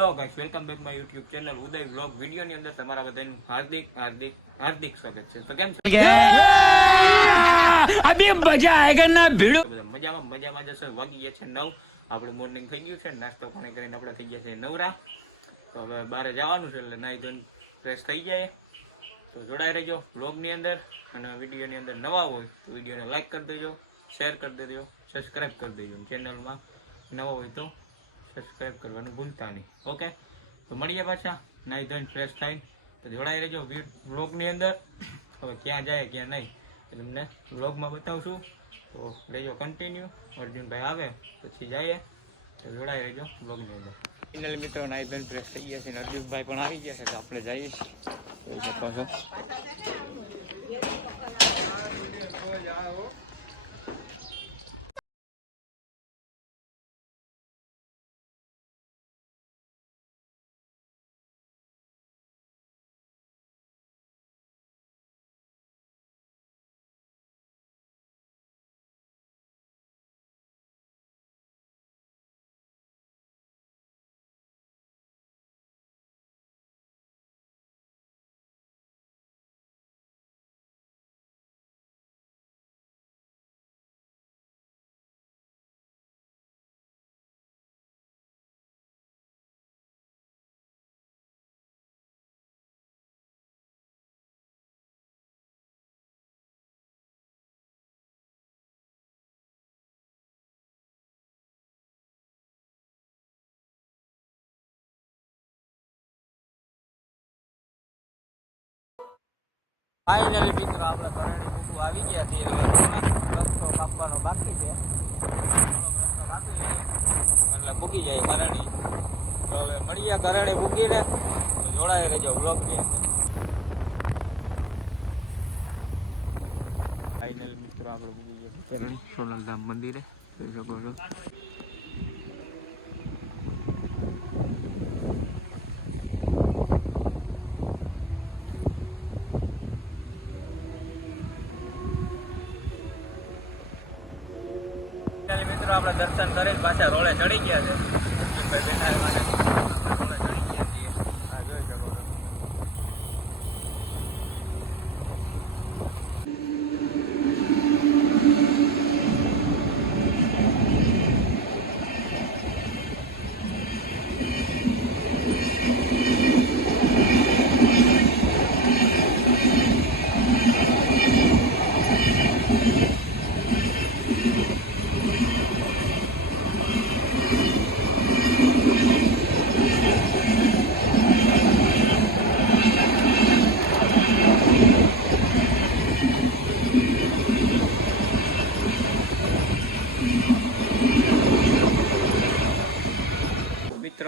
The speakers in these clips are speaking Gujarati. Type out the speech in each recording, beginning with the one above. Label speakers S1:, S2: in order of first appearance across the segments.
S1: Hello guys welcome back my YouTube channel Uday vlog video ની અંદર તમારા બધાનું હાર્દિક હાર્દિક હાર્દિક સ્વાગત છે. તો કેમ છો?
S2: અભી મજા આયેગા ના
S1: ભીડો. મજામાં મજામાં જશે વાગી ગયા છે 9 આપણે મોર્નિંગ થઈ ગયું છે. નાસ્તો પાણી કરીને આપણે થઈ ગયા છે નવરા. તો હવે બહાર જવાનું છે એટલે નાઈ ધોઈને ફ્રેશ થઈ જાય. તો જોડાઈ રહેજો વ્લોગની અંદર. અને વિડિયો ની અંદર નવા હોય તો વિડિયોને લાઈક કરી દેજો શેર કરી દેજો સબસ્ક્રાઇબ કરી દેજો ચેનલ ચેનલમાં નવા હોય તો સબસ્ક્રાઈબ કરવાનું ભૂલતા નહીં. ઓકે તો મળીએ પાછા. નાઈ ધોઈને ફ્રેશ થાય. તો જોડાઈ રહેજો વ્લોગની અંદર. હવે ક્યાં જાય, ક્યાં નહીં. એ તમને વ્લોગમાં બતાવશું. તો રહેજો કન્ટિન્યુ અર્જુનભાઈ આવે, પછી જઈએ. તો જોડાઈ રહેજો વ્લોગની અંદર. ફાઇનલ મિત્રો, નાઈ ધોઈને ફ્રેશ થઈ ગયા છે અને અર્જુનભાઈ પણ આવી ગયા છે, તો આપણે જઈએ. જોઈ શકો ફાઇનલી મિત્રો, આપણે કરણી કુકુ આવી ગયા છીએ. રસ્તો કાપવાનો બાકી છે. એટલે મૂકી જાય કરણી તો હવે મળીએ કરણી મૂકીને તો જોડાઈ રહેજો બ્લોગની અંદર. ફાઇનલ મિત્રો, આપણે મૂકી ગયા સોનલધામ મંદિરે. જોઈ શકો છો. આપણે દર્શન કરી પાછા રોડે ચડી ગયા છે.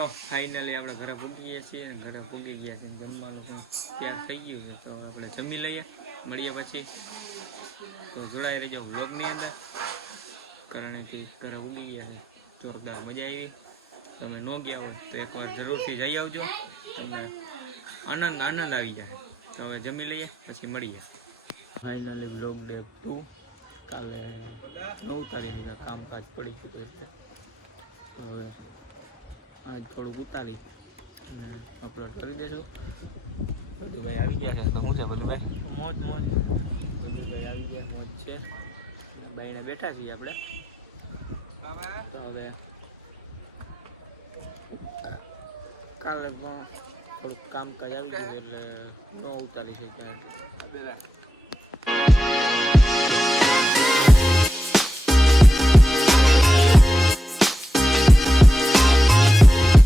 S1: મિત્રો ફાઇનલી આપણે ઘરે પૂગી છીએ અને ઘરે પૂગી ગયા છીએ. જમવાનું પણ તૈયાર થઈ ગયું છે. તો આપણે જમી લઈએ. મળીએ પછી. તો જોડાઈ રહેજો વ્લોગની અંદર. કરણેથી ઘરે ઉગી ગયા છે. જોરદાર મજા આવી. તમે ન ગયા હોય તો એકવાર જરૂરથી જઈ આવજો. તમને આનંદ આનંદ આવી જાય. તો હવે જમી લઈએ, પછી મળીએ. ફાઇનલી બ્લોગ ડે ટુ કાલે નવ તારીખે કામકાજ પડી ચૂક્યું છે. હવે આજ થોડુંક ઉતારી અને અપલોડ કરી દેશું બધુભાઈ આવી ગયા છે. તો શું છે બધુભાઈ મોજ મોજ. બધુભાઈ આવી ગયા મોજ છે. ભાઈને બાઈને બેઠા છીએ આપણે. તો હવે કાલે પણ થોડુંક કામકાજ આવી ગયું એટલે ન ઉતારી શક્યા.